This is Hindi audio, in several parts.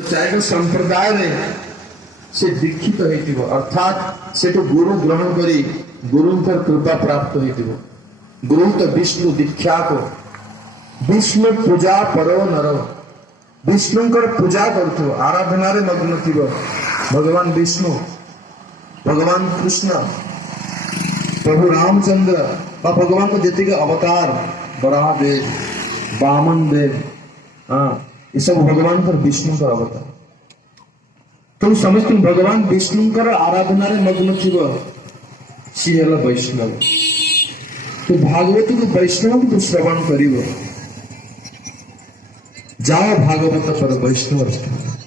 चाहे संप्रदाय से दीक्षित हो अर्थात से गुरु ग्रहण करी गुरु कृपा प्राप्त हो गुरु तो विष्णु दीक्षा को विष्णु पूजा परो नर विष्णु पूजा कर आराधना रे मग्न थी भगवान विष्णु भगवान कृष्ण प्रभु रामचंद्र भगवान को जी अवतार बराह देव वामन देव हाँ ये सब भगवान पर विष्णु का अवतार तो समस्त भगवान विष्णु आराधना रे मग्न थी सी है वैष्णव तो भागवत को वैष्णव को श्रवण कर जाओ भागवत पर वैष्णव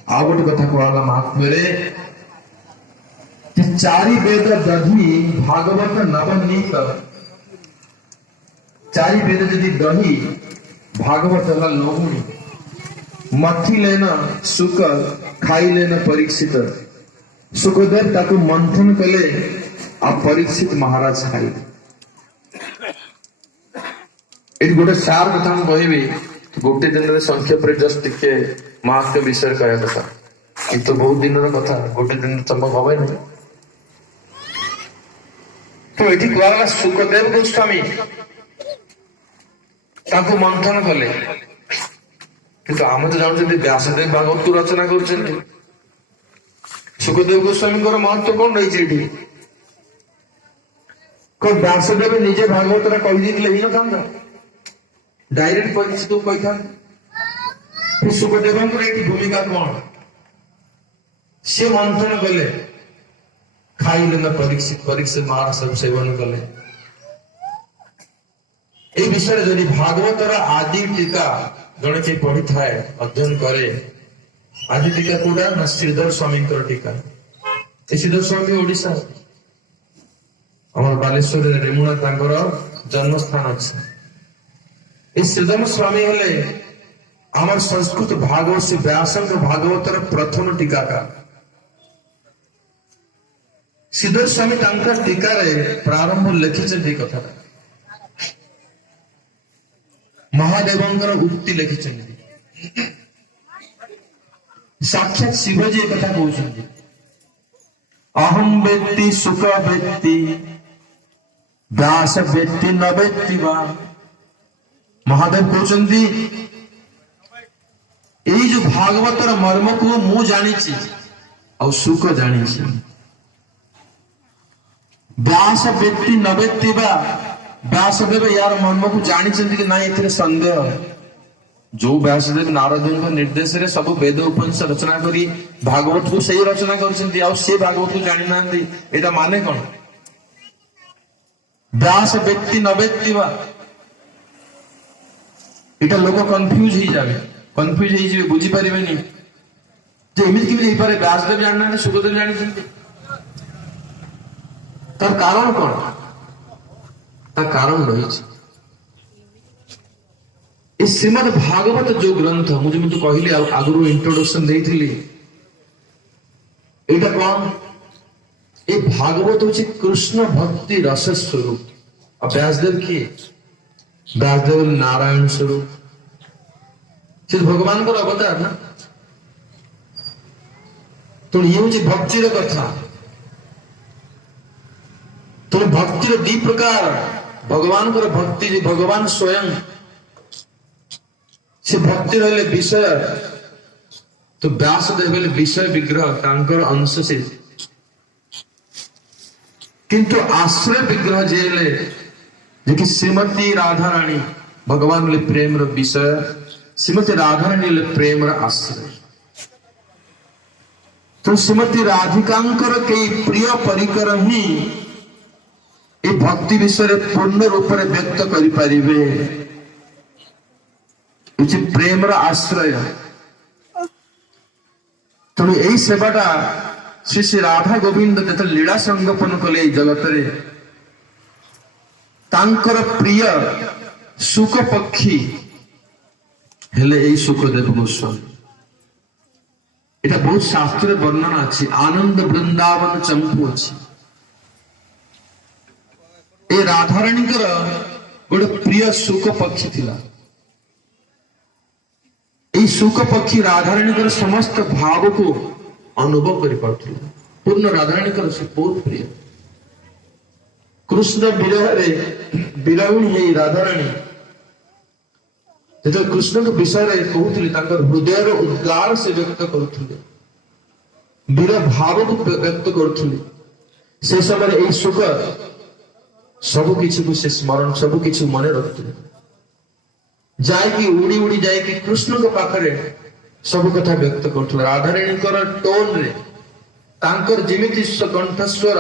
आ गोटे कथा कहला महात्म्य चारि वेद दही भागवत नवनीत चारि वेद यदि दही भागवत है लहुणी मथी लेना सुख खाई लेना परीक्षित सुखदेव ताकू मंथन कले आ परीक्षित महाराज खाई एक गोटे सार कथा कहबी गोटे दिन संक्षेप जस्ट टिके महात्म्य विषय कह कथा ये तो बहुत दिन कथा गोटे दिन संभव हम नहीं तो ये कहला सुखदेव गोस्वामी ताकू मंथन कले किंतु आम तो जानते व्यासदेव भागवत को रचना कर सुखदेव गोस्वामी महत्व कौन रही व्यासदेव निजे भागवत कही था डायरेक्ट परीक्षित कही था सुखदेव भूमिका कौन सी मंथन कले खाई लेना परीक्षित परीक्षित महाराज सब सेवन कले ए विषय जदि भागवतर आदि टीका जड़े के पढ़ी थाए अध्ययन करे आदि टीका कौटा ना श्रीधर स्वामी टीका श्रीधर स्वामी ओडिशा आम बालेश्वर रेमुणा जन्म स्थान अच्छे श्रीधर स्वामी हेले आम संस्कृत भागवत से व्यास भागवतर प्रथम टीकाकार श्रीधर स्वामी टीका प्रारंभ लिखिं कथा महादेवंकर उक्ति लिखिं साक्षात शिवजी कथा कहते अहम व्यक्ति सुख व्यक्ति व्यास व्यक्ति न व्यक्ति वा महादेव कहते ये जो भागवतर मर्म को मु जानी और सुख जानी व्यास व्यक्ति न व्यक्ति वा व्यासदेव यार मर्म को जानी कि ना ये संदेह जो व्यासदेव नारद निर्देश रे सब वेद उपनिषद रचना करी भागवत को सही रचना कर भागवत को जानी ना एटा माने कौन व्यास व्यक्ति न व्यक्ति वा एटा लोक कंफ्यूज ही जावे कंफ्यूज ही जावे बुझी परिबेनी जे एमिति कि पारे व्यासदेव जानना सुखदेव जानी तार कारण कौन तार कारण रही श्रीमद भागवत जो ग्रंथ मुझे तो कहली आगु इंट्रोडक्शन देइथिली एटा कौन ये भागवत हूँ कृष्ण भक्ति रस स्वरूप और व्यासदेव किए व्यासदेव नारायण स्वरूप से भगवान को अवतार ना तो ये हूँ भक्तिर कथा तो भक्तिर दी प्रकार भगवान को भक्ति भगवान स्वयं से भक्ति रहे विषय तो व्यासदेव विषय विग्रह तांकर अंश से किंतु आश्रय विग्रह जेले जे श्रीमती राधा रानी भगवान ले प्रेम रो विषय श्रीमती राधा रानी ले प्रेम रो आश्रय तो श्रीमती राधिकांकर कई प्रिय परिकर ही ये भक्ति विषय पूर्ण रूप से व्यक्त करि परिबे प्रेम आश्रय तो यही सेवाटा श्री श्री राधा गोविंद जो लीला संगोपन कले जगत रे तांकर प्रिय सुख पक्षी हेले यही सुखदेव गोस्वामी एटा बहुत शास्त्र वर्णना अच्छी आनंद वृंदावन चंपू अच्छी ए राधाराणी गोटे प्रिय सुख पक्षी थिला এই ସୁଖ ପକ୍ଷୀ ରାଧାରାଣୀଙ୍କର ସମସ୍ତ ଭାବକୁ ଅନୁଭବ କରିପାରୁଥିଲେ। ପୂର୍ଣ୍ଣ ରାଧାରାଣୀଙ୍କର ସେ ବହୁତ ପ୍ରିୟ। କୃଷ୍ଣ ବିରହରେ ବିରହିଣୀ ହେଇ ରାଧାରାଣୀ ଯେତେବେଳେ କୃଷ୍ଣଙ୍କ ବିଷୟରେ କହୁଥିଲେ ତାଙ୍କର ହୃଦୟର ଉଦ୍ଗାର ସେ ବ୍ୟକ୍ତ କରୁଥିଲେ, ବିରହ ଭାବକୁ ବ୍ୟକ୍ତ କରୁଥିଲେ। ସେ ସମୟରେ ଏଇ ସୁଖ ସବୁ କିଛିକୁ ସେ ସ୍ମରଣ, ସବୁ କିଛି ମନେ ରଖୁଥିଲେ। ଯାଇକି ଉଡି ଉଡି ଯାଇକି କୃଷ୍ଣଙ୍କ ପାଖରେ ସବୁ କଥା ବ୍ୟକ୍ତ କରୁଥିଲେ। ରାଧାରାଣୀଙ୍କର ଟୋନରେ ତାଙ୍କର ଯେମିତି କଣ୍ଠସ୍ୱର